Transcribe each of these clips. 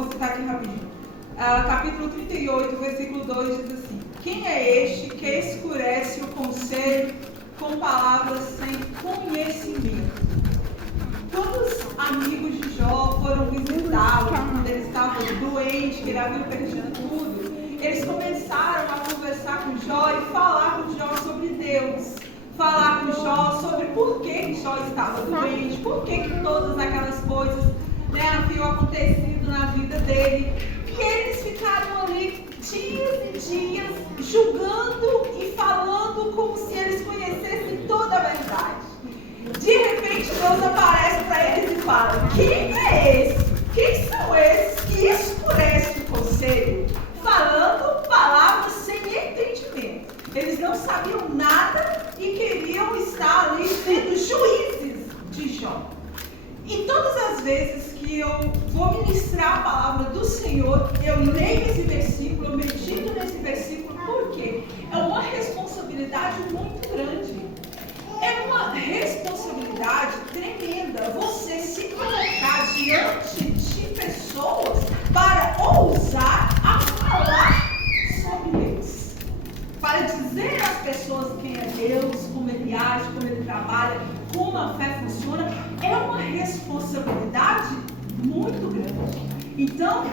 vou citar aqui rapidinho. Capítulo 38, versículo 2 diz assim: quem é este que escurece o conselho com palavras sem conhecimento? Quando os amigos de Jó foram visitá-lo, quando ele estava doente, que ele havia perdido tudo, eles começaram a conversar com Jó e falar com Jó sobre Deus. Falar com Jó sobre por que Jó estava doente, por que todas aquelas coisas haviam acontecido na vida dele. E eles ficaram ali dias e dias julgando e falando como se eles conhecessem toda a verdade. De repente Deus aparece para eles e fala: quem é esse? Quem são esses que escurecem o conselho, falando palavras sem entendimento? Eles não sabiam nada e queriam estar ali sendo juízes de Jó. E todas as vezes que eu vou ministrar a palavra do Senhor, eu leio esse versículo, eu medito nesse versículo, porque é uma responsabilidade muito grande. É uma responsabilidade tremenda você se colocar diante de pessoas para ousar a falar sobre Deus. Para dizer às pessoas quem é Deus, como Ele age, como Ele trabalha, como a fé funciona, é uma responsabilidade muito grande. Então,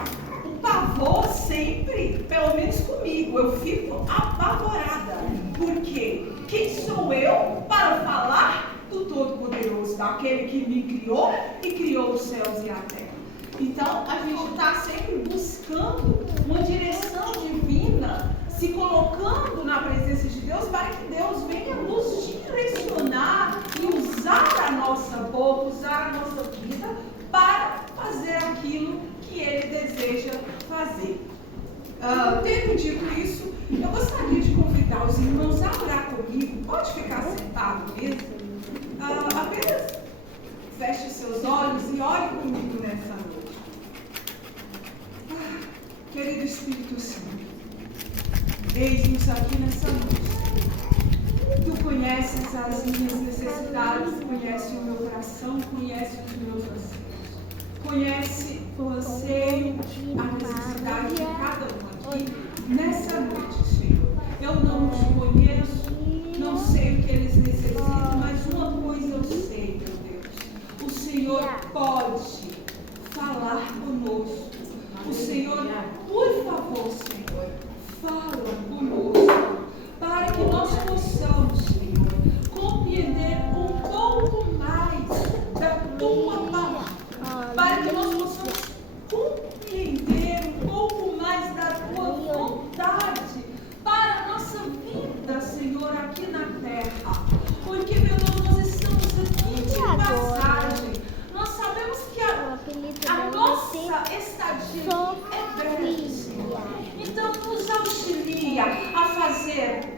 o pavor sempre, pelo menos comigo, eu fico apavorada. Porque quem sou eu para falar do Todo-Poderoso, daquele que me criou e criou os céus e a terra? Então, a gente está sempre buscando uma direção divina, se colocando na presença de Deus, para que Deus venha nos direcionar e usar a nossa boca, usar a nossa vida para fazer aquilo que Ele deseja fazer. Tendo dito isso, eu gostaria de convidar os irmãos a orar comigo. Pode ficar sentado mesmo. Apenas feche seus olhos e ore comigo nessa noite. Querido Espírito Santo, eis-nos aqui nessa noite. Tu conheces as minhas necessidades, conheces o meu coração, conheces os meus anseios. Conhece você a necessidade de cada um aqui nessa noite, Senhor. Eu não os conheço, não sei o que eles necessitam, mas uma coisa eu sei, meu Deus. O Senhor pode falar conosco. O Senhor, por favor, Senhor, fala conosco, para que nós possamos, Senhor, compreender um pouco mais da Tua palavra. Para que nós possamos compreender um pouco mais da Tua vontade para a nossa vida, Senhor, aqui na terra. Porque, meu Deus, nós estamos aqui de passagem. Nós sabemos que a nossa estadia é breve, Senhor. Então, nos auxilia a fazer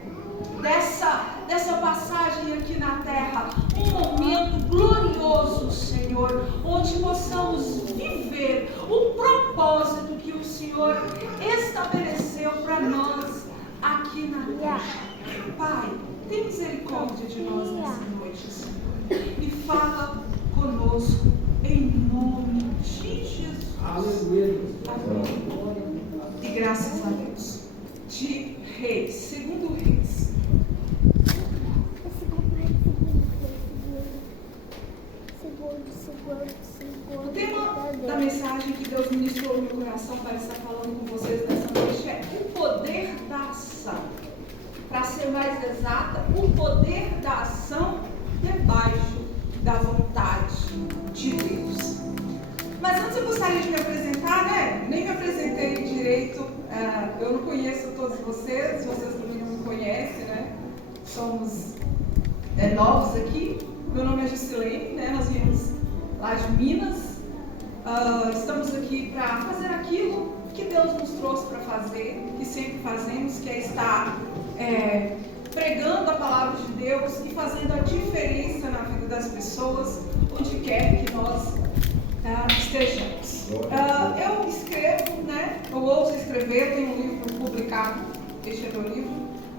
dessa passagem aqui na terra um momento glorioso, Senhor, onde possamos viver o propósito que o Senhor estabeleceu para nós aqui na terra. Pai, tem misericórdia de nós nessa noite, Senhor, e fala conosco em nome de Jesus. Aleluia. E graças a Deus. De Reis, segundo Reis. O tema da mensagem que Deus ministrou no meu coração para estar falando com vocês nessa noite é o poder da ação. Para ser mais exata, o poder da ação debaixo da vontade de Deus. Mas antes eu gostaria de me apresentar, Nem me apresentei direito. Eu não conheço todos vocês também não me conhecem, Somos novos aqui. Meu nome é Juscelene, Nós viemos lá de Minas. Estamos aqui para fazer aquilo que Deus nos trouxe para fazer, que sempre fazemos, que é estar pregando a palavra de Deus e fazendo a diferença na vida das pessoas, onde quer que nós estejamos. Eu escrevo, eu ouço escrever, tenho um livro publicado, este é meu livro.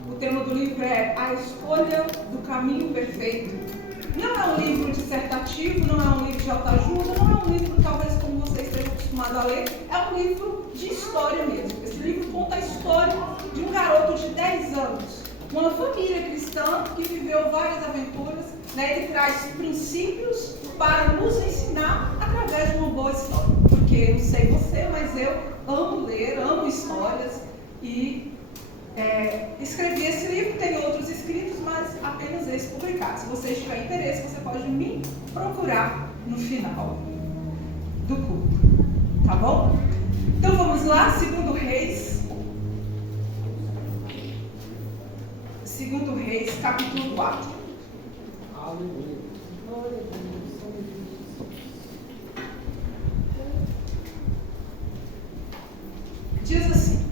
O tema do livro é A Escolha do Caminho Perfeito. Não é um livro dissertativo, não é um livro de autoajuda, não é um livro talvez como você esteja acostumado acostumado a ler, é um livro de história mesmo. Esse livro conta a história de um garoto de 10 anos, uma família cristã que viveu várias aventuras, né? Ele traz princípios para nos ensinar através de uma boa história. Porque, não sei você, mas eu amo ler, amo histórias e escrevi esse livro. Tem outros escritos, mas apenas esse publicado. Se você tiver interesse, você pode me procurar no final do culto, tá bom? Então vamos lá, 2 Reis, capítulo 4. Diz assim: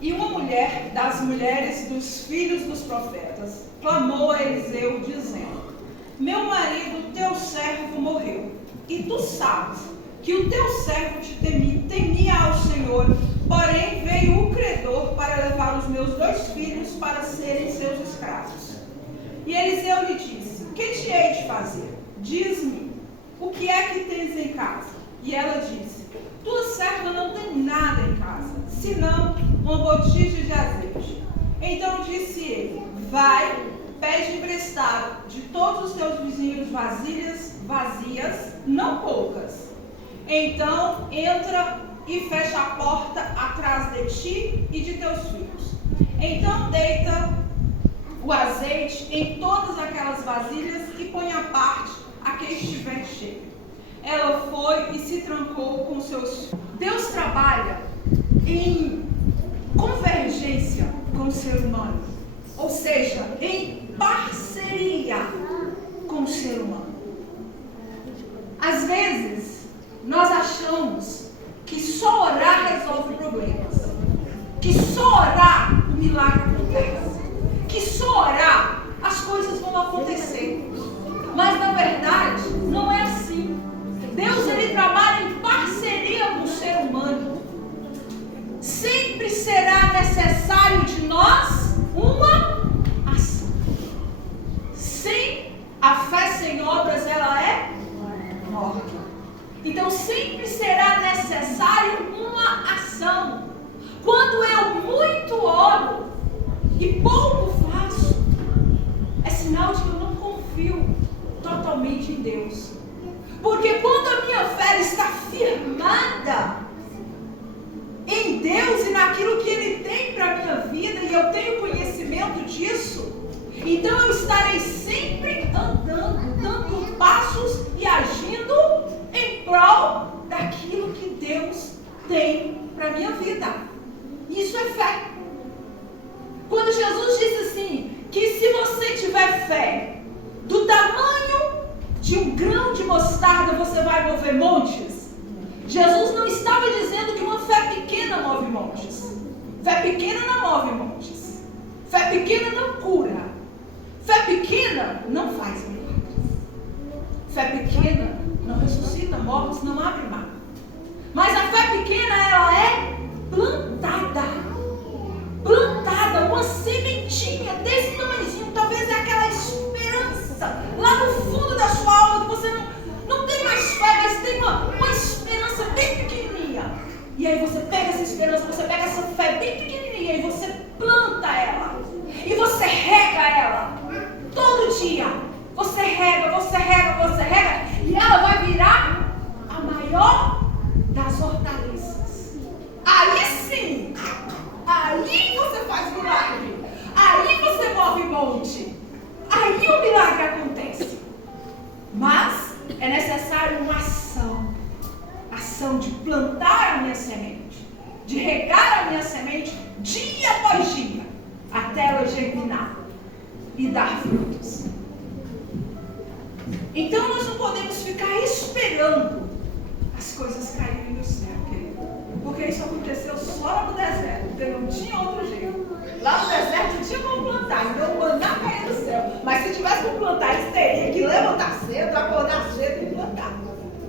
e uma mulher das mulheres dos filhos dos profetas clamou a Eliseu, dizendo: meu marido, teu servo, morreu, e tu sabes que o teu servo te temia ao Senhor, porém veio o credor para levar os meus 2 filhos para serem seus escravos. E Eliseu lhe disse: que te hei de fazer? Diz-me, o que é que tens em casa? E ela disse: tua serva não tem nada em casa, senão uma botija de azeite. Então disse ele: vai, pede emprestado de todos os teus vizinhos vasilhas vazias, não poucas. Então entra e fecha a porta atrás de ti e de teus filhos. Então deita o azeite em todas aquelas vasilhas e põe à parte a que estiver cheia. Ela foi e se trancou com seus filhos. Deus trabalha em convergência com o ser humano, ou seja, em parceria com o ser humano. Às vezes, nós achamos que só orar resolve problemas, que só orar o milagre acontece, que só orar as coisas vão acontecer. Mas na verdade, não é assim. Deus, ele trabalha em parceria com o ser humano. Sempre será necessário de nós uma ação. Sem a fé sem obras, ela é morta. Então sempre será necessário uma ação. Quando eu muito oro e pouco faço, é sinal de que eu não confio totalmente em Deus. Porque quando a minha fé está firmada em Deus e naquilo que Ele tem para a minha vida, e eu tenho conhecimento disso, então eu estarei sempre andando, dando passos e agindo em prol daquilo que Deus tem para a minha vida. Isso é fé. Quando Jesus disse assim, que se você tiver fé do tamanho de um grão de mostarda, você vai mover montes. Jesus não estava dizendo que uma fé pequena move montes. Fé pequena não move montes. Fé pequena não cura. Fé pequena não faz milagres. Fé pequena não ressuscita mortos, não abre mar. Mas a fé pequena, ela é plantada. Plantada, uma sementinha desse tamanhozinho. Talvez é aquela esperança lá no fundo da sua alma, que você não tem mais fé, mas tem uma esperança bem pequenininha. E aí você pega essa esperança, você pega essa fé bem pequenininha e você planta ela. E você rega ela. Todo dia. Você rega, você rega, você rega. E ela vai virar a maior das hortaliças. Aí sim. Aí você faz milagre. Aí você move monte. Aí o milagre acontece. Mas é necessário uma ação. Ação de plantar a minha semente. De regar a minha semente dia após dia. Até ela germinar e dar frutos. Então nós não podemos ficar esperando as coisas caírem do céu, querido. Porque isso aconteceu só lá no deserto, então não tinha outro jeito. Lá no deserto não tinha como plantar, então o maná caía do céu. Mas se tivesse como plantar, eles teriam que levantar cedo, acordar cedo e plantar.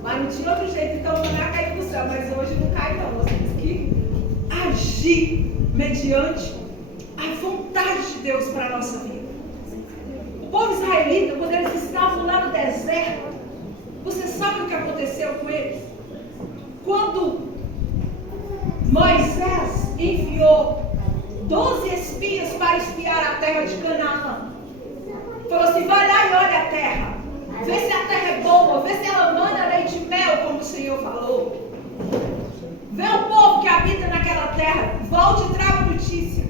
Mas não tinha outro jeito, então o maná caiu do céu. Mas hoje não cai não, nós temos que agir mediante a vontade de Deus para a nossa vida. O povo israelita, quando eles estavam lá no deserto, você sabe o que aconteceu com eles? quando Moisés enviou 12 espias para espiar a terra de Canaã, falou assim: vai lá e olha a terra, vê se a terra é boa, vê se ela manda leite e mel, como o Senhor falou. Vê o povo que habita naquela terra, volte e traga notícia.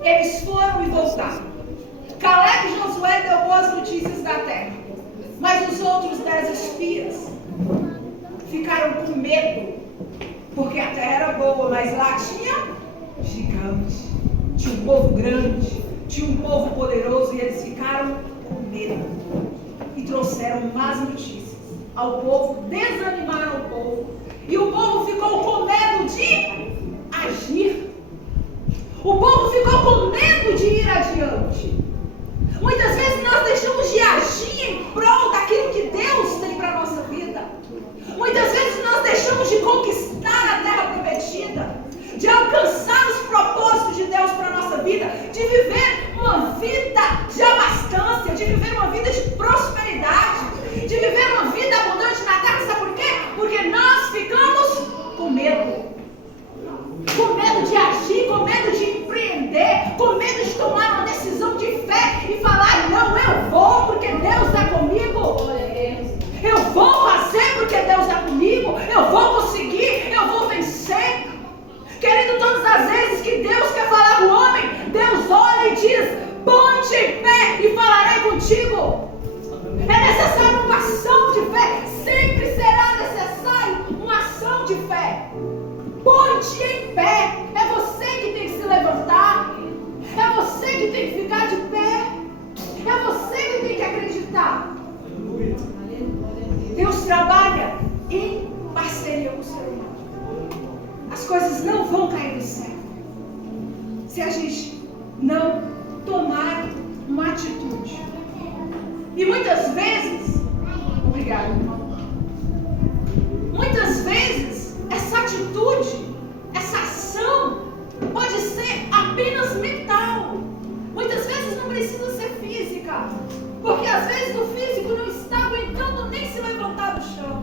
Eles foram e voltaram. Caleb e Josué deu boas notícias da terra, mas os outros 10 espias ficaram com medo, porque a terra era boa, mas lá tinha gigante, tinha um povo grande, tinha um povo poderoso, e eles ficaram com medo e trouxeram más notícias ao povo, desanimaram o povo, e o povo ficou com medo de agir. O povo ficou com medo de ir adiante. Muitas vezes nós deixamos de agir em prol daquilo que Deus tem para a nossa vida. Muitas vezes nós deixamos de conquistar a terra prometida, de alcançar os propósitos de Deus para a nossa vida, de viver uma vida de abastança, de viver uma vida de prosperidade, de viver uma vida abundante na terra. Sabe por quê? Porque nós ficamos com medo. Com medo de agir, com medo de empreender, com medo de tomar uma decisão de fé e falar: não, eu vou porque Deus é comigo. Eu vou fazer porque Deus é comigo. Eu vou conseguir, eu vou vencer. Querido, todas as vezes que Deus quer falar com o homem, Deus olha e diz: põe-te em pé e falarei contigo. É necessário uma ação de fé. Sempre será necessário uma ação de fé. Põe-te em pé. É você que tem que se levantar. É você que tem que ficar de pé. É você que tem que acreditar. Deus trabalha em parceria com o ser humano. As coisas não vão cair do céu se a gente não tomar uma atitude. E muitas vezes, obrigado, irmão. Muitas vezes essa atitude, essa ação pode ser apenas mental. Muitas vezes não precisa ser física, porque às vezes o físico não está aguentando nem se levantar do chão.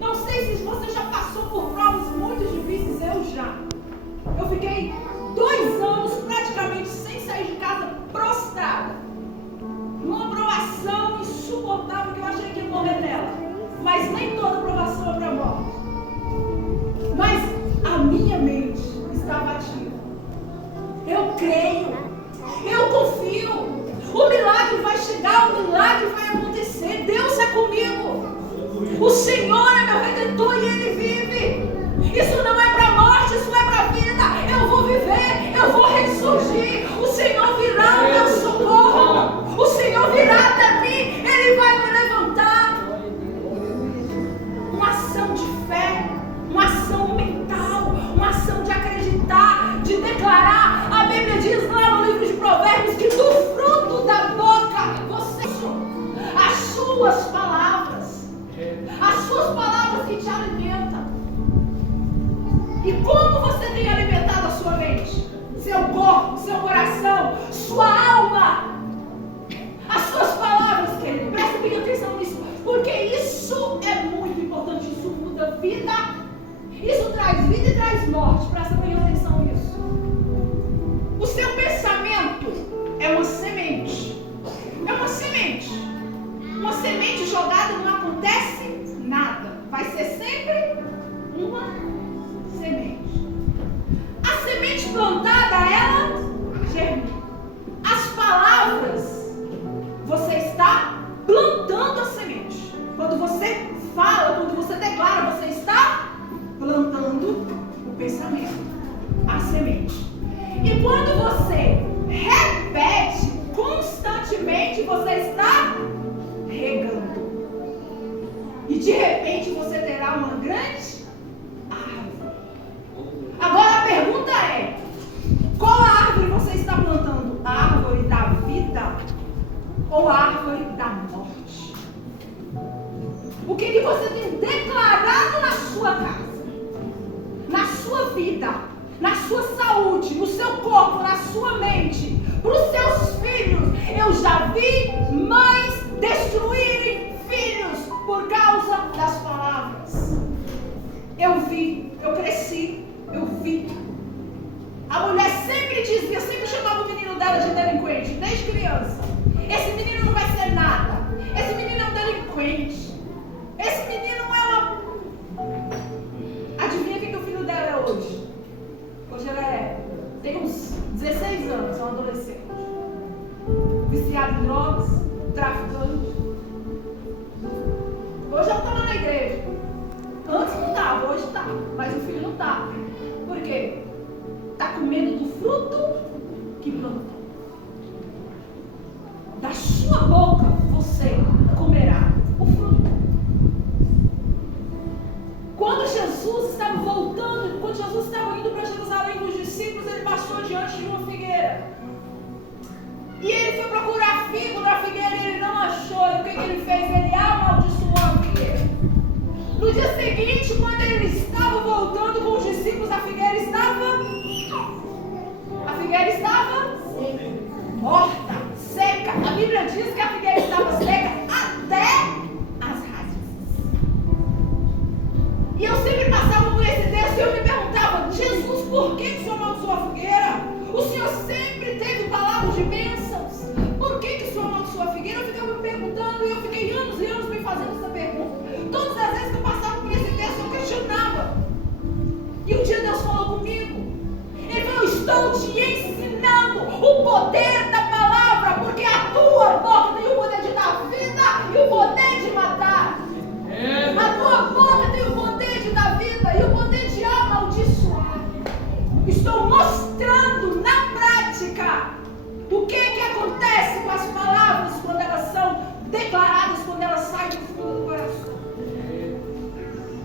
Não sei se você já passou por provas muito difíceis. Eu já. Eu fiquei 2 anos praticamente sem sair de casa, prostrada, numa provação insuportável que eu achei que ia morrer nela. Mas nem toda provação é para a morte. Mas a minha mente estava ativa. Eu creio, eu confio. O milagre vai chegar, o milagre vai acontecer. Deus é comigo. O Senhor é meu Redentor e Ele vive. Isso não é para a morte, isso é para a vida. Eu vou viver, eu vou ressurgir. O Senhor virá ao meu socorro. O Senhor virá até mim, Ele vai me levantar. Uma ação de fé, uma ação mental, uma ação de acreditar, de declarar. A Bíblia diz lá no livro de Provérbios que do fruto da boca você, as suas palavras que te alimentam. E como você tem alimentado a sua mente, seu corpo, seu coração, sua alma, as suas palavras, querido, presta bem atenção nisso, porque isso é muito importante. Isso muda vida, isso traz vida e traz morte. Presta bem atenção nisso. O seu pensamento é uma semente. É uma semente. Uma semente jogada não acontece nada. Vai ser sempre uma semente. A semente plantada, ela germina. As palavras, você está plantando a semente. Quando você fala, quando você declara, você está plantando o pensamento, a semente. E quando você repete constantemente, você está regando. E de repente você terá uma grande árvore. Agora a pergunta é: qual a árvore você está plantando? A árvore da vida ou a árvore da morte? O que você tem declarado na sua casa, na sua vida, na sua saúde, no seu corpo, na sua mente, para os seus filhos? Eu já vi mães destruírem filhos por causa das palavras. confiança. Esse menino não vai ser nada. Esse menino é um delinquente. Esse menino é uma... Adivinha o que o filho dela é hoje? Hoje ela tem uns 16 anos, é um adolescente. Viciado em drogas, traficante. Hoje ela está lá na igreja. Antes não estava, hoje está. Mas o filho não está. Por quê? Está comendo do fruto que plantou. Da sua boca você comerá o fruto. Quando Jesus estava voltando, quando Jesus estava indo para Jerusalém com os discípulos, ele passou diante de uma figueira. E ele foi procurar figo na figueira e ele não achou. E o que ele fez? Ele amaldiçoou a figueira. No dia seguinte, quando ele estava voltando com os discípulos, a figueira estava morta, seca. A Bíblia diz que a figueira estava seca até as raízes. E eu sempre passava por esse texto e eu me perguntava: Jesus, por que o Senhor amaldiçoou a figueira? O Senhor sempre teve palavras de bênçãos. Por que o Senhor amaldiçoou a figueira? Eu ficava me perguntando e eu fiquei anos e anos me fazendo essa pergunta. Todas as vezes que eu passava por esse texto eu questionava. E um dia Deus falou comigo. Ele falou: estou te ensinando o poder da palavra, porque a tua boca tem o poder de dar vida e o poder de matar. A tua boca tem o poder de dar vida e o poder de amaldiçoar. Estou mostrando na prática o que acontece com as palavras quando elas são declaradas, quando elas saem do fundo do coração.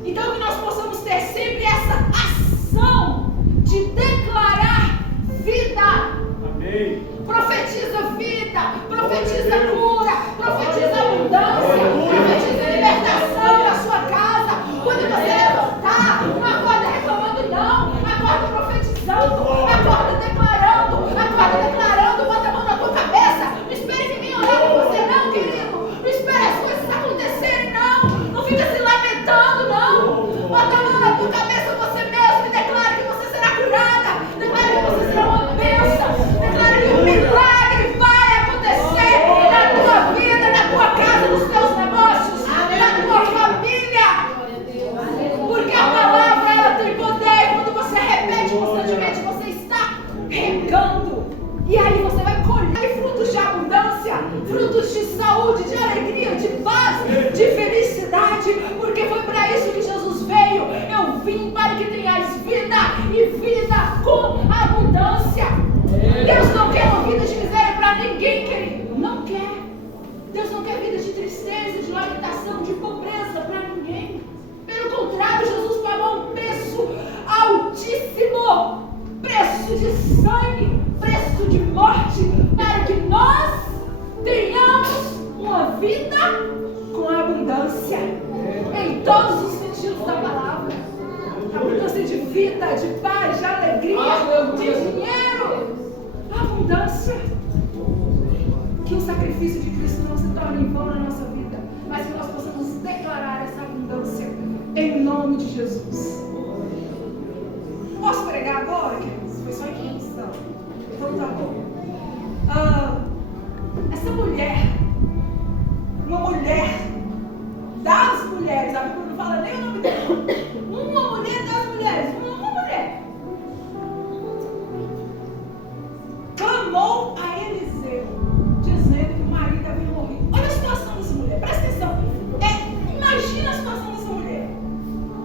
Então que nós possamos ter sempre essa ação de declarar vida. Amém. Profetiza vida, profetiza cura, profetiza abundância, profetiza libertação na sua casa. Quando você levantar, não acorda reclamando não, acorda profetizando, acorda declarando, bota a mão na tua cabeça. Não espere ninguém orar por você não, querido. Não espere as coisas acontecerem não, não fica se lamentando não. Bota a mão na tua cabeça você mesmo e declara que você será curada, declara que você será uma bênção, declara que um milagre vai acontecer na tua vida, na tua casa, nos teus negócios, na tua família. Porque a palavra ela tem poder. Quando você repete constantemente, você está regando. E aí você vai colher frutos de abundância, frutos de saúde, de alegria, de paz, de felicidade. Porque foi para isso que Jesus veio. Eu vim para que tenhais vida e vida com abundância. Deus não quer uma vida de miséria para ninguém, querido. Não quer. Deus não quer vida de tristeza, de lamentação, de pobreza para ninguém. Pelo contrário, Jesus pagou um preço altíssimo, preço de sangue, preço de morte, para que nós tenhamos uma vida com abundância, em todos os sentidos da palavra. Abundância de vida, de paz, de alegria, de dinheiro. Abundância. Que o sacrifício de Cristo não se torne em vão na nossa vida, mas que nós possamos declarar essa abundância em nome de Jesus. Posso pregar agora, queridos? Foi só introdução. Então tá bom. Essa mulher, uma mulher das mulheres, a Bíblia não fala nem o nome dela. Uma mulher das mulheres, uma mulher, clamou a Eliseu, dizendo que o marido havia morrido. Olha a situação dessa mulher, presta atenção. Imagina a situação dessa mulher.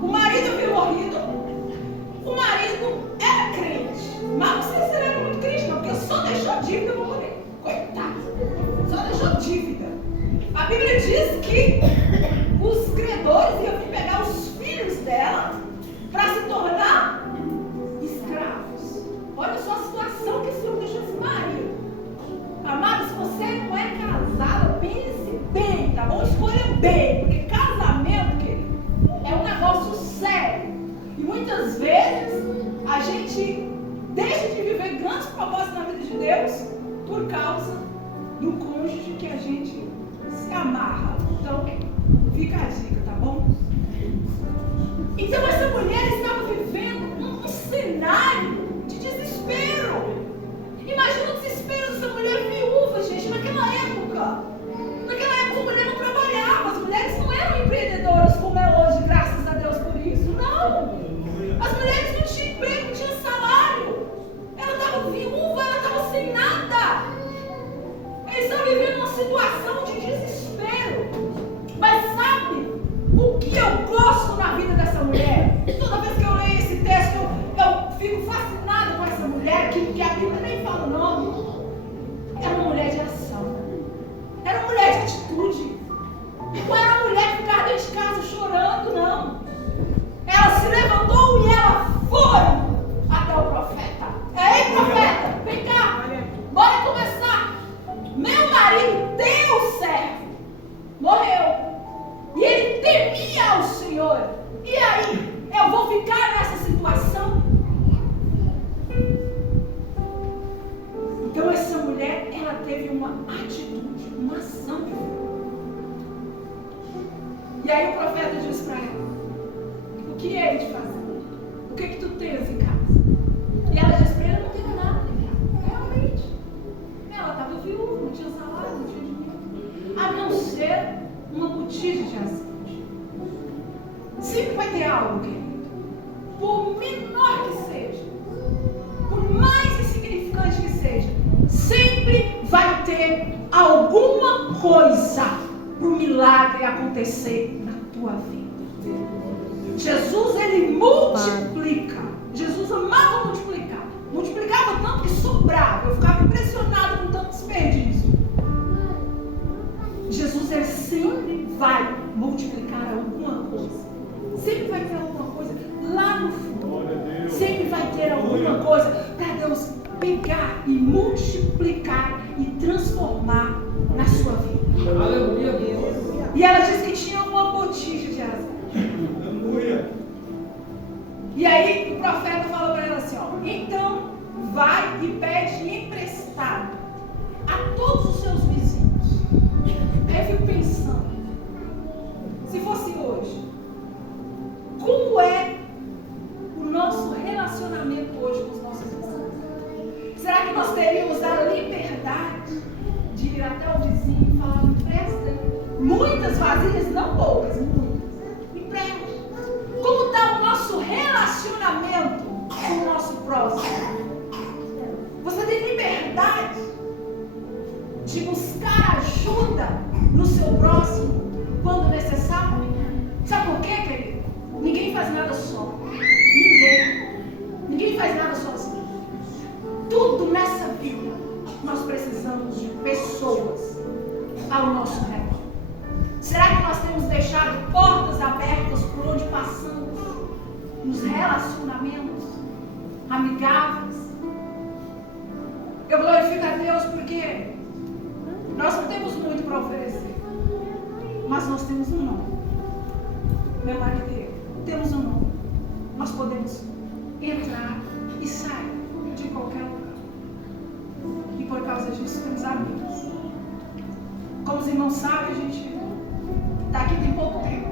O marido havia morrido, o marido era crente, mas não sei se ele era muito crente não, porque só deixou dívida para morrer. Coitado, só deixou dívida. A Bíblia diz que os credores iam vir pegar os filhos dela para se tornar escravos. Olha só a situação que esse homem deixou esse marido. Amado, se você não é casada, pense bem, tá bom? Escolha bem, porque casamento, querido, é um negócio sério. E muitas vezes a gente deixa de viver grandes propósitos na vida de Deus por causa do cônjuge que a gente se amarra. Então, fica a dica, tá bom? Então, essa mulher estava vivendo um cenário de desespero. Imagina o desespero dessa mulher viúva, gente. aquilo que a Bíblia nem fala o nome. Era uma mulher de ação. Era uma mulher de atitude. Não era uma mulher que ficava dentro de casa chorando, não. Ela se levantou e ela foi até o profeta. Ei, profeta, vem cá. Bora começar. Meu marido, teu servo, morreu. E ele temia ao Senhor. E aí, eu vou ficar nessa situação? Então essa mulher, ela teve uma atitude, uma ação. E aí o profeta diz para ela: o que é de fazer? O que tu tens em casa? E ela diz para ele: eu não tenho nada em casa. Realmente. Ela estava viúva, não tinha salário, não tinha dinheiro. A não ser uma botija de azeite. Sempre vai ter algo, querido. Por menor que seja, por mais insignificante que seja, sempre vai ter alguma coisa para o milagre acontecer na tua vida. Jesus, ele multiplica. Jesus amava multiplicar. Multiplicava tanto que sobrava. Eu ficava impressionado com tanto desperdício. Jesus, ele sempre vai multiplicar alguma coisa. Sempre vai ter alguma coisa lá no fundo. Sempre vai ter alguma coisa para Deus pegar e multiplicar e transformar na sua vida. Aleluia. E ela disse que tinha uma botija de azeite. Aleluia. E aí o profeta falou para ela assim, ó: então vai e pede emprestado a todos os seus vizinhos. Aí eu fico pensando, se fosse hoje, como é o nosso relacionamento hoje com os nossos vizinhos? Será que nós teríamos a liberdade de ir até o vizinho e falar: me empresta? Muitas vasilhas, não poucas, muitas. Me empresta. Como está o nosso relacionamento com o nosso próximo? Você tem liberdade de buscar ajuda no seu próximo quando necessário? Sabe por quê, querido? Ninguém faz nada só. Ninguém faz nada sozinho. Tudo nessa vida nós precisamos de pessoas ao nosso redor. Será que nós temos deixado portas abertas por onde passamos nos relacionamentos amigáveis? Eu glorifico a Deus porque nós não temos muito para oferecer, mas nós temos um nome. Meu marido e eu temos um nome. Nós podemos entrar e sair de qualquer lugar. E por causa disso temos amigos. Como os irmãos sabem, a gente está aqui tem pouco tempo.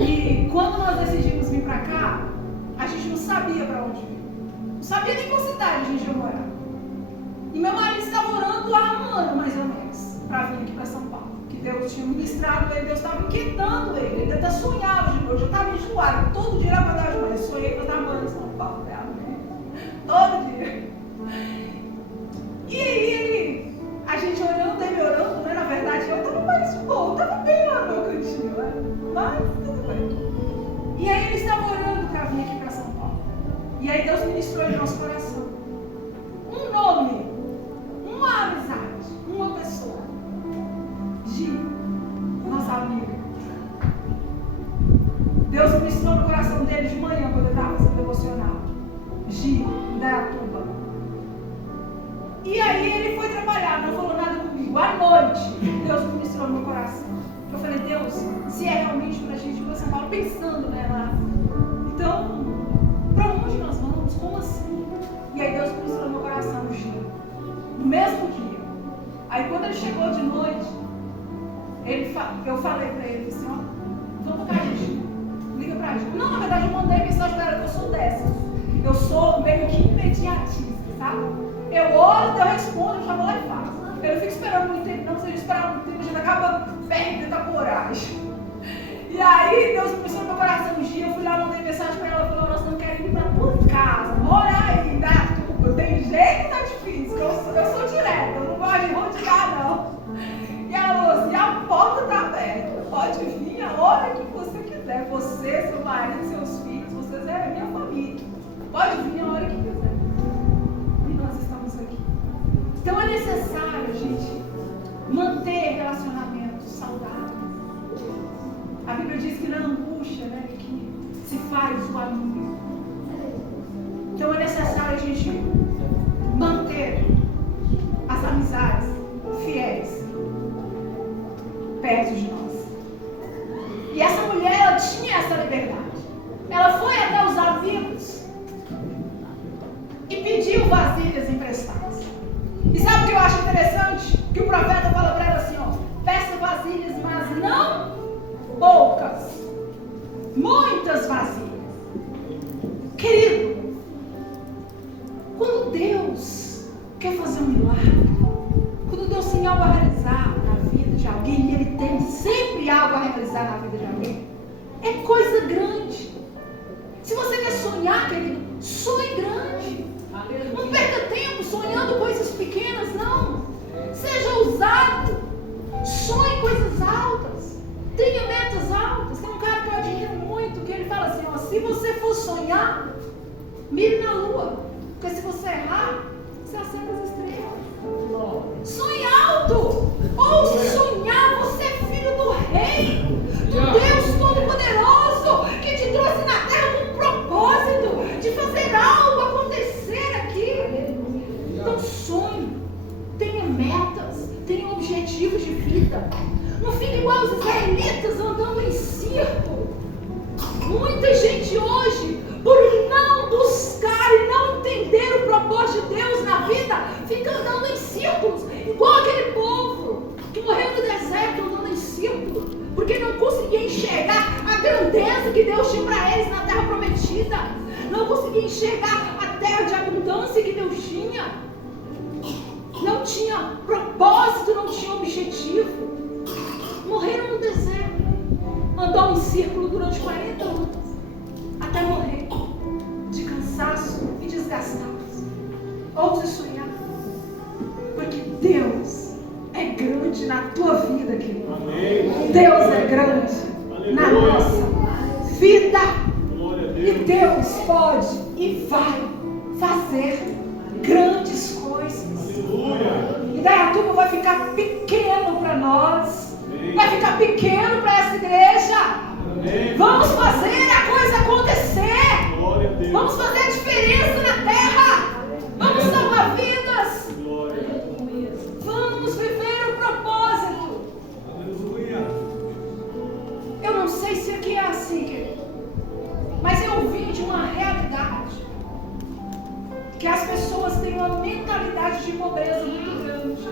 E quando nós decidimos vir para cá, a gente não sabia para onde vir. Não sabia nem qual cidade a gente ia morar. E meu marido estava orando há um ano, mais ou menos, para vir aqui para São Paulo. Que Deus tinha ministrado ele, Deus estava inquietando ele. Ele até sonhava de noite. Eu estava enjoado. Todo dia era para dar de manhã. Eu sonhei que eu estava morando em São Paulo. Todo dia. E aí, a gente orando, ele orando, né? Na verdade, eu estava mais de boa. Eu estava bem lá no meu cantinho, né? Mas tudo bem. E aí, ele estava orando para vir aqui para São Paulo. E aí, Deus ministrou em nosso coração um nome, uma amizade, uma pessoa. Gi, nossa amiga. Deus ministrou no coração dele de manhã, quando eu estava fazendo devocional. Gi, Indaiatuba. E aí ele foi trabalhar, não falou nada comigo. À noite, Deus ministrou no meu coração. Eu falei: Deus, se é realmente pra gente ir para São Paulo, pensando nela. Então, pra onde nós vamos? Como assim? E aí Deus ministrou no meu coração, Gi. No mesmo dia. Aí quando ele chegou de noite, eu falei pra ele assim: ó, vamos pra Gi. Liga pra Gi. Não, na verdade eu mandei mensagem pra ela que eu sou dessas. Eu sou meio que imediatista, sabe? Eu oro, eu respondo, eu já vou lá e faço. Eu não fico esperando muito tempo, não. Se a gente esperar muito tempo, a gente acaba perdendo a coragem. E aí, Deus começou no meu coração um dia, eu fui lá, mandei mensagem pra ela, falou: nós não queremos ir pra tua casa, mora aí, Indaiatuba. Tem jeito, tá difícil, eu sou direta, eu não gosto de rodear, não. E ela falou assim: a porta tá aberta, pode vir a hora que você quiser. Você, seu marido, seus filhos, vocês é minha família. Pode vir a hora que quiser. faz o amigo. Então é necessário a gente manter as amizades fiéis perto de nós. E essa mulher, ela tinha essa liberdade. Ela foi até os amigos e pediu vasilhas emprestadas. E sabe o que eu acho interessante? Que o profeta fala para ela assim, ó, peça vasilhas, mas não poucas, muitas vasilhas. Querido, quando Deus quer fazer um milagre, quando Deus tem algo a realizar na vida de alguém, e Ele tem sempre algo a realizar na vida de alguém, é coisa grande. Se você quer sonhar, querido, sonhe grande. Não perca tempo sonhando coisas pequenas, não. Seja ousado. Sonhe coisas altas. Tenha metas altas. Tem um cara que eu admiro muito, que ele fala assim, ó, se você for sonhar, mire na lua. Porque se você errar, você acerta as estrelas. Sonhe alto. Ou sonhar, você é filho do rei, do Deus Todo-Poderoso, que te trouxe na terra com um propósito de fazer algo acontecer aqui. Então sonhe, tenha metas, tenha objetivos de vida. Não fique igual os israelitas andando em circo. Muita gente hoje, por não buscar e não entender o propósito de Deus na vida, fica andando em círculos, igual aquele povo que morreu no deserto andando em círculos, porque não conseguia enxergar a grandeza que Deus tinha para eles na terra prometida, não conseguia enxergar a terra de abundância que Deus tinha, não tinha propósito, não tinha objetivo, morreram no deserto, andou em círculo durante 40 anos, até morrer de cansaço e desgastados. Ouse sonhar, porque Deus é grande na tua vida, querido. Amém. Deus é grande. Aleluia. Na nossa vida. E Deus pode e vai fazer grandes coisas. Aleluia. E Dayatuba vai ficar pequeno para nós. Amém. Vai ficar pequeno para essa igreja. Amém. Vamos fazer a coisa acontecer. Glória a Deus. Vamos fazer a diferença na terra. Vamos salvar vidas. Vamos viver o propósito. Aleluia. Eu não sei se aqui é assim, querido, mas eu vim de uma realidade que as pessoas têm uma mentalidade de pobreza muito grande.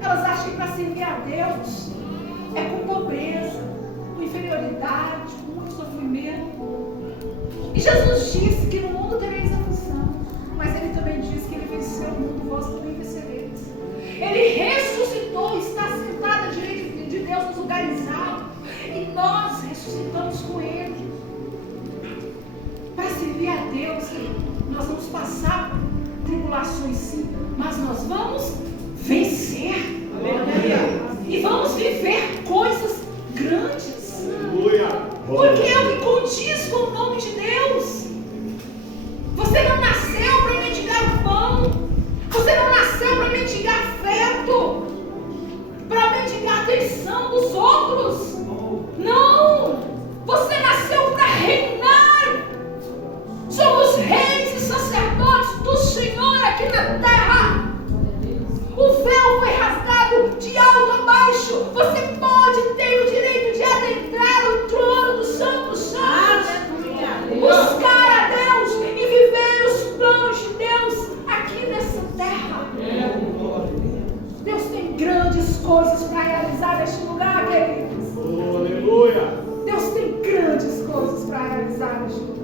Elas acham que para servir a Deus é com pobreza, com inferioridade, com muito sofrimento. E Jesus disse que no mundo tereis aflição, mas Ele também disse que Ele venceu o mundo, vós também vencereis. Ele ressuscitou, está sentado à direita de Deus nos lugares altos, e nós ressuscitamos com Ele. Para servir a Deus, nós vamos passar tribulações sim, mas nós vamos vencer. E vamos viver coisas grandes. Porque é o que condiz com o nome de Deus. Você não nasceu para mendigar o pão. Você não nasceu para mendigar afeto, para mendigar a atenção dos outros. Não! Você nasceu para reinar. Somos reis e sacerdotes do Senhor aqui na terra. O véu foi rasgado de alto a baixo. Você pode ter o direito de adentrar o trono do Santo Santos, buscar a Deus e viver os planos de Deus aqui nessa terra. Deus tem grandes coisas para realizar neste lugar, queridos. Aleluia. Deus tem grandes coisas para realizar neste lugar.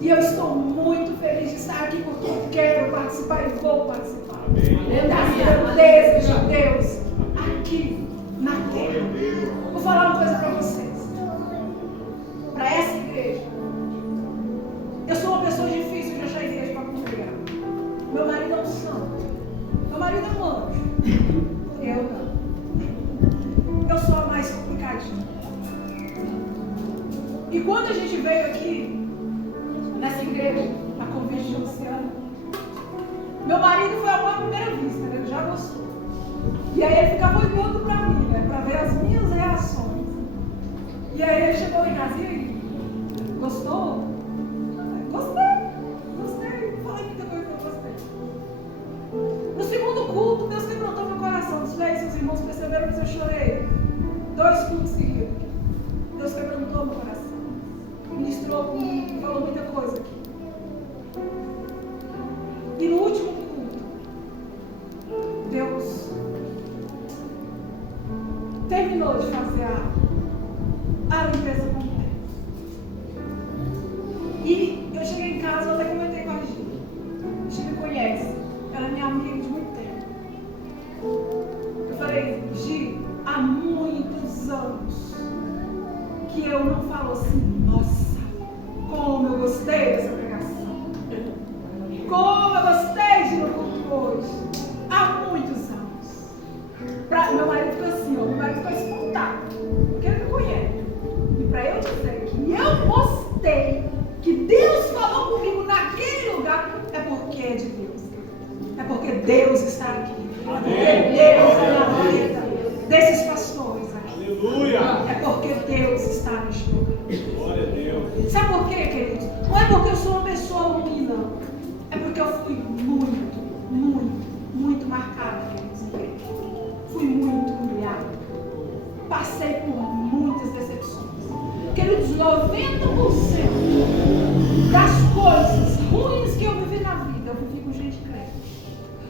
E eu estou muito feliz de estar aqui porque eu quero participar e vou participar das grandezas de Deus aqui na terra. Vou falar uma coisa para vocês. Para essa igreja, eu sou uma pessoa difícil de achar igreja para congregar. Meu marido é um santo. Meu marido é um anjo. Eu não. Eu sou a mais complicadinha. E quando a gente veio aqui nessa igreja, a convite de Luciano, meu marido foi amor à primeira vista, né? Ele já gostou. E aí ele ficava olhando pra mim, né? Pra ver as minhas reações. E aí ele chegou em casa e aí, Gostou? Gostei. Falei muita coisa que eu gostei. No segundo culto, Deus quebrantou meu coração. Os velhos, seus irmãos perceberam que eu chorei. 2 cultos seguidos. Deus quebrantou meu coração. Ministrou comigo, falou muita coisa aqui. E no último culto, Deus terminou de fazer a limpeza completa. E eu cheguei em casa, eu até comentei com a Gi. Gi me conhece, ela é minha amiga de muito tempo. Eu falei, Gi, há muitos anos que eu não falo assim, nossa, como eu gostei dessa pregação. Como eu gostei de ir no culto hoje. Há muitos anos. Meu marido ficou assim, meu marido ficou espantado. Porque ele me conhece. E para eu dizer que eu gostei, que Deus falou comigo naquele lugar, é porque é de Deus. É porque Deus está aqui. É porque Deus é na vida desses pastores aqui. Aleluia! É porque Deus está neste lugar. Glória a Deus. Sabe por quê, queridos? Não é porque eu sou uma pessoa ruim, não. É porque eu fui muito marcada, queridos. Fui muito humilhada. Passei por muitas decepções. Queridos, 90% das coisas ruins que eu vivi na vida, eu vivi com gente crente.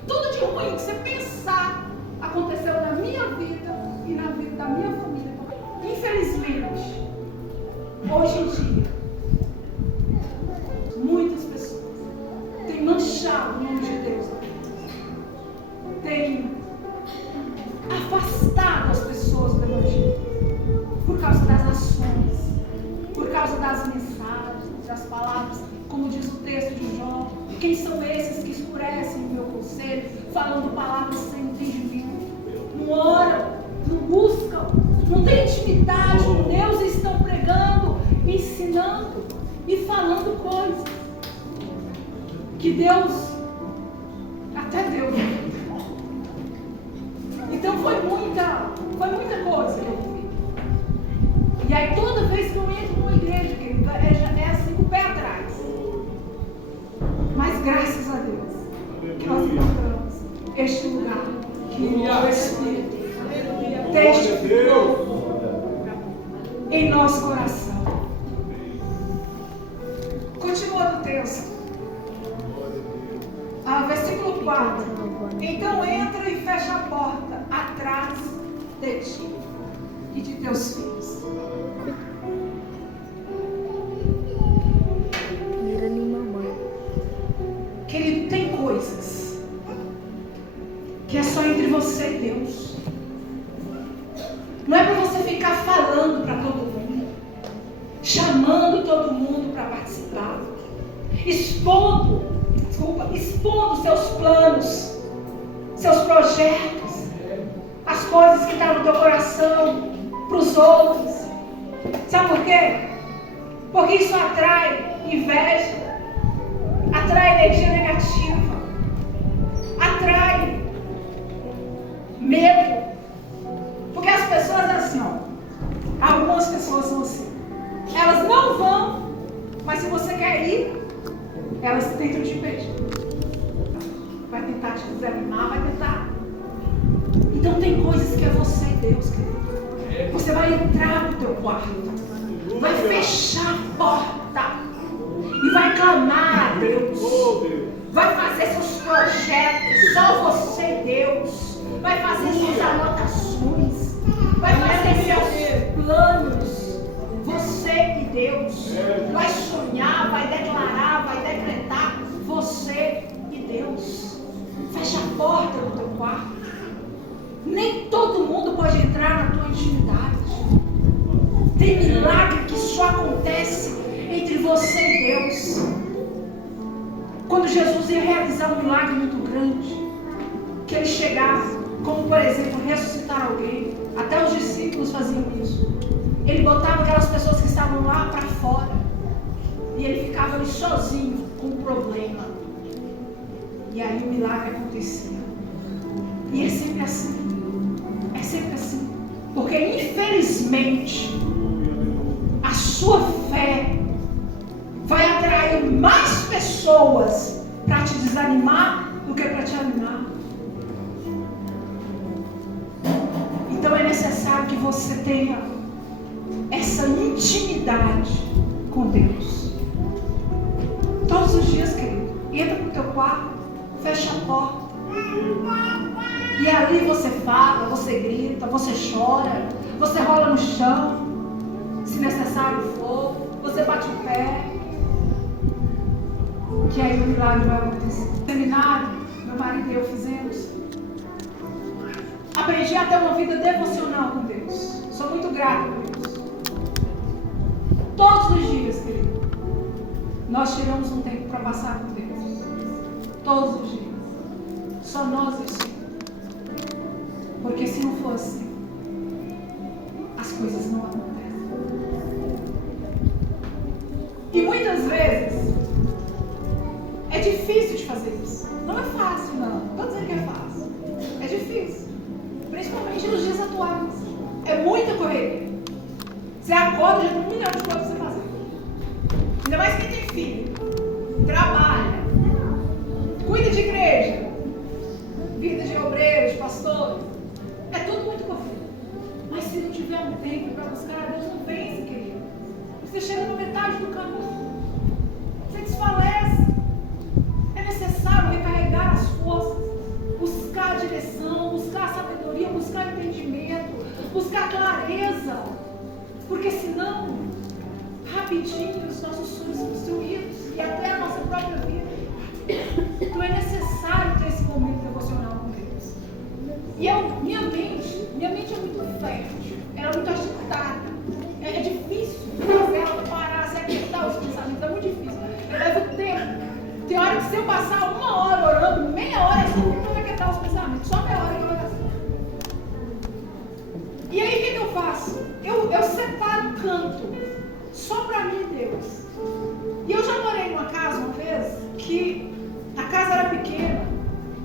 Tudo de ruim que você pensar aconteceu na minha vida e na vida da minha família. Infelizmente, hoje em dia, muitas pessoas têm manchado o nome de Deus, têm afastado as pessoas do Evangelho por causa das ações, por causa das mensagens, das palavras, como diz o texto de João. Quem são esses que escurecem o meu conselho, falando palavras sem entendimento? Não oram, não buscam, não têm intimidade com Deus e estão pregando, ensinando e falando coisas que Deus até deu. Então foi muita coisa que eu vi. E aí toda vez que eu entro numa igreja, querida, é assim com o pé atrás. Mas graças a Deus que nós encontramos este lugar que o Espírito testificou em nosso coração. Continua no texto. Versículo 4. Então entra e fecha a porta atrás de ti e de teus filhos. Querido, tem coisas que é só entre você e Deus. Não é para você ficar falando para todo mundo, chamando todo mundo para participar, expondo seus planos, seus projetos, as coisas que estão no teu coração para os outros. Sabe por quê? Porque isso atrai inveja, atrai energia negativa, atrai medo. Porque as pessoas assim, algumas pessoas são assim. Elas não vão, mas se você quer ir, elas tentam te impedir. Vai tentar te desanimar, vai tentar. Então tem coisas que é você e Deus, querido. Você vai entrar no teu quarto, vai fechar a porta e vai clamar a Deus. Vai fazer seus projetos, só você e Deus. Vai fazer suas anotações, vai fazer seus planos, você e Deus. Vai sonhar, vai declarar, vai decretar, você e Deus. Fecha a porta do teu quarto. Nem todo mundo pode entrar na tua intimidade. Tem milagre que só acontece entre você e Deus. Quando Jesus ia realizar um milagre muito grande, que ele chegava, como por exemplo ressuscitar alguém, até os discípulos faziam isso. Ele botava aquelas pessoas que estavam lá para fora e ele ficava ali sozinho com o problema. E aí o milagre acontecia. E é sempre assim. É sempre assim. Porque infelizmente a sua fé pessoas para te desanimar do que para te animar. Então é necessário que você tenha essa intimidade com Deus. Todos os dias, querido, entra no teu quarto, fecha a porta. E ali você fala, você grita, você chora, você rola no chão, se necessário for, você bate o pé. Que aí o milagre vai acontecer. No seminário, meu marido e eu fizemos. Aprendi a ter uma vida devocional com Deus. Sou muito grata por Deus. Todos os dias, querido, nós tiramos um tempo para passar com Deus. Todos os dias. Só nós e o Senhor. Porque se não for assim, as coisas não acontecem. E muitas vezes é difícil de fazer isso. Não é fácil, não. Não estou dizendo que é fácil. É difícil. Principalmente nos dias atuais. É muita correria. Você acorda e já tem 1 milhão de coisas para você fazer. Ainda mais quem tem filho. Trabalha. Cuida de igreja. Vida de obreiros, de pastores. É tudo muito corrido. Mas se não tiver um tempo para buscar a Deus, não vence, querido. Você chega na metade do caminho. Você desfalece. É necessário recarregar as forças, buscar a direção, buscar a sabedoria, buscar entendimento, buscar clareza. Porque senão, rapidinho, os nossos sonhos são destruídos e até a nossa própria vida. Então é necessário ter esse momento devocional com Deus. E minha mente é muito fértil, ela é muito agitada. É difícil fazer ela parar, se aquietar os pensamentos, é muito difícil. Leva tempo. Tem hora que se eu passar 1 hora orando, meia hora, eu vou aquietar os pensamentos. Só meia hora que eu vou fazer. E aí o que eu faço? Eu separo o canto só para mim e Deus. E eu já morei numa casa uma vez que a casa era pequena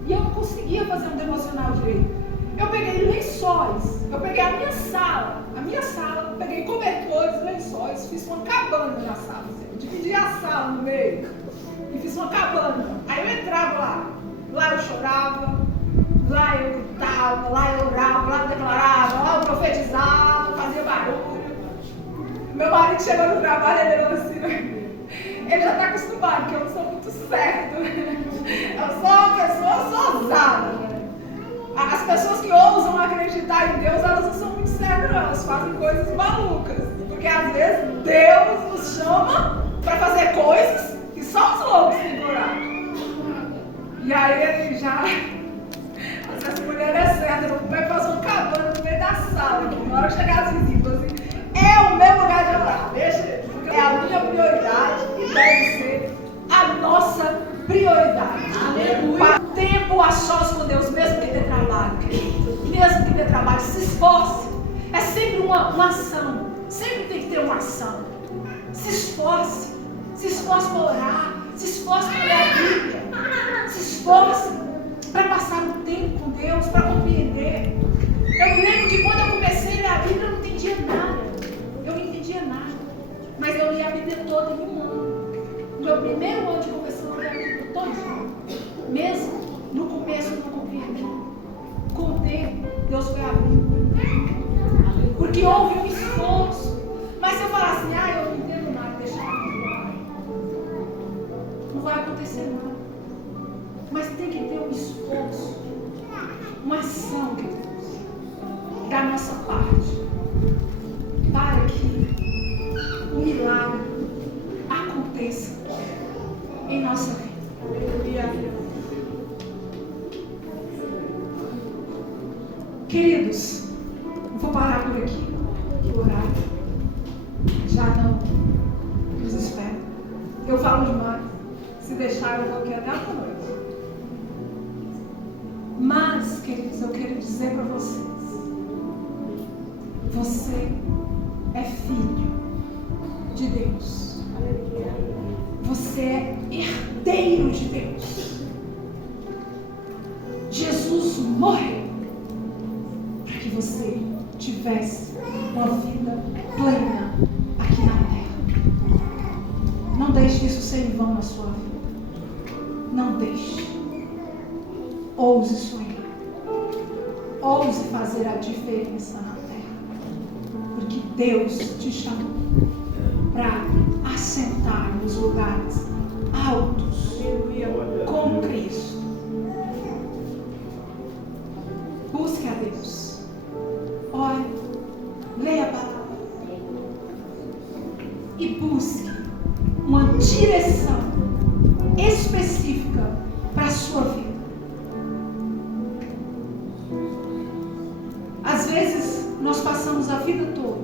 e eu não conseguia fazer um devocional direito. Eu peguei lençóis, eu peguei a minha sala, peguei cobertores, lençóis, fiz uma cabana na sala. Eu dividi a sala no meio e fiz uma cabana. Aí eu entrava lá eu chorava, lá eu gritava, lá eu orava, lá eu declarava, lá eu profetizava, fazia barulho. Meu marido chegou no trabalho, ele olhou assim, ele já está acostumado, que eu não sou muito certo. Eu sou uma pessoa ousada. As pessoas que ousam acreditar em Deus, elas não são muito certas, não. Elas fazem coisas malucas. Porque às vezes Deus nos chama para fazer coisas que só os loucos têm coragem. E aí ele já... Essa mulher é certa, eu vou fazer uma cabana no meio da sala aqui. Na hora que chegar as visitas, assim, é o meu lugar de orar. Deixa, é a minha prioridade e deve ser a nossa prioridade. Aleluia. Tempo a sós com Deus, mesmo que dê trabalho, mesmo que dê trabalho, se esforce. É sempre uma ação. Sempre tem que ter uma ação. Se esforce para orar, se esforce para ler a Bíblia, se esforce para passar um tempo com Deus, para compreender. Eu me lembro que quando eu comecei a ler a Bíblia, eu não entendia nada. Mas eu li a Bíblia toda em 1 ano. No meu primeiro ano de conversão, eu li a Bíblia toda. Mesmo no começo eu não compreendi. Com o tempo, Deus foi abrindo. Porque houve um esforço. Mas se eu falar assim, eu não entendo nada, deixa eu lá. Não vai acontecer nada. Mas tem que ter um esforço, uma ação, queridos, da nossa parte, para que o milagre aconteça em nossa vida. Queridos, vou parar por aqui, o horário já não nos espera. Eu falo demais, se deixar eu vou aqui até a noite. Mas, queridos, eu quero dizer para vocês, você é filho de Deus. Você é herdeiro de Deus. Jesus morreu para que você tivesse uma vida plena aqui na terra. Não deixe isso ser em vão na sua vida. Ouse sonhar. Ouse fazer a diferença na terra. Porque Deus te chamou para assentar nos lugares altos com Cristo. Busque a Deus. Ore, leia a palavra e busque uma direção específica para a sua vida. Às vezes nós passamos a vida toda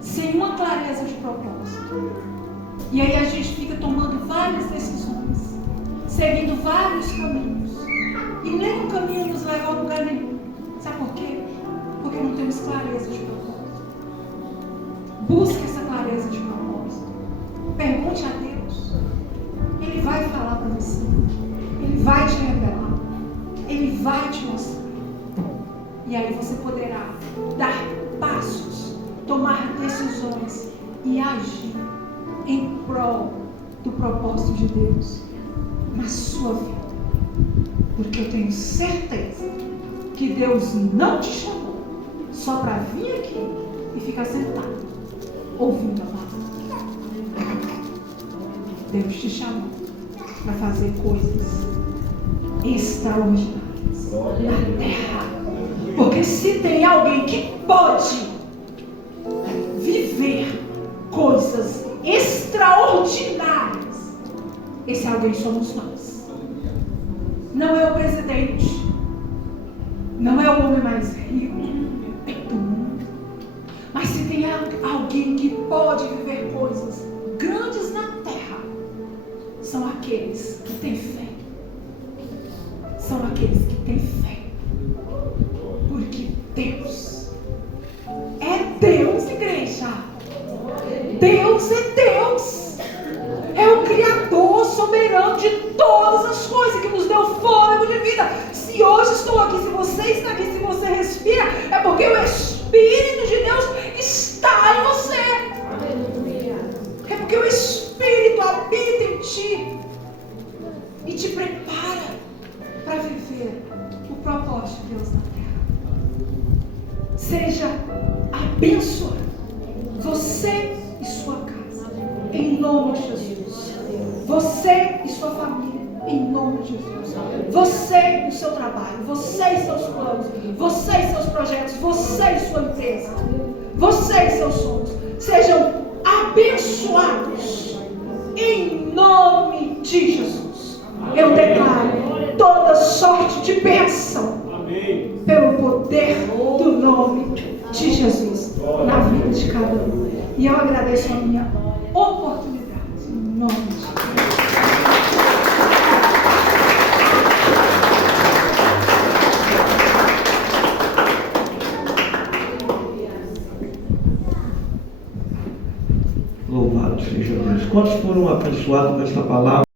sem uma clareza de propósito. E aí a gente fica tomando várias decisões, seguindo vários caminhos. E nenhum caminho nos leva a lugar nenhum. Sabe por quê? Porque não temos clareza de propósito. Busque essa clareza de propósito. Pergunte a Deus. Ele vai falar para você. Ele vai te revelar. Ele vai te mostrar. E aí você poderá dar passos, tomar decisões e agir em prol do propósito de Deus na sua vida. Porque eu tenho certeza que Deus não te chamou só para vir aqui e ficar sentado ouvindo a palavra. Deus te chamou para fazer coisas extraordinárias na terra. Porque se tem alguém que pode viver coisas extraordinárias, esse alguém somos nós. Não é o presidente, não é o homem mais rico do mundo, mas se tem alguém que pode viver coisas grandes na terra, são aqueles que têm fé. São aqueles que têm fé. Porque Deus é Deus, igreja. Deus é Deus. É o Criador soberano de todas as coisas, que nos deu fôlego de vida. Se hoje estou aqui, se você está aqui, se você respira, é porque o Espírito de Deus está em você. É porque o Espírito habita em ti e te prepara para viver o propósito de Deus na terra. Seja abençoado, você e sua casa, em nome de Jesus. Você e sua família, em nome de Jesus. Você e seu trabalho, você e seus planos, você e seus projetos, você e sua empresa, você e seus sonhos, sejam abençoados, em nome de Jesus. Eu declaro toda sorte de bênção pelo poder do nome de Jesus na vida de cada um. E eu agradeço a minha oportunidade em nome de Jesus. Louvado seja Deus. Quantos foram abençoados com esta palavra?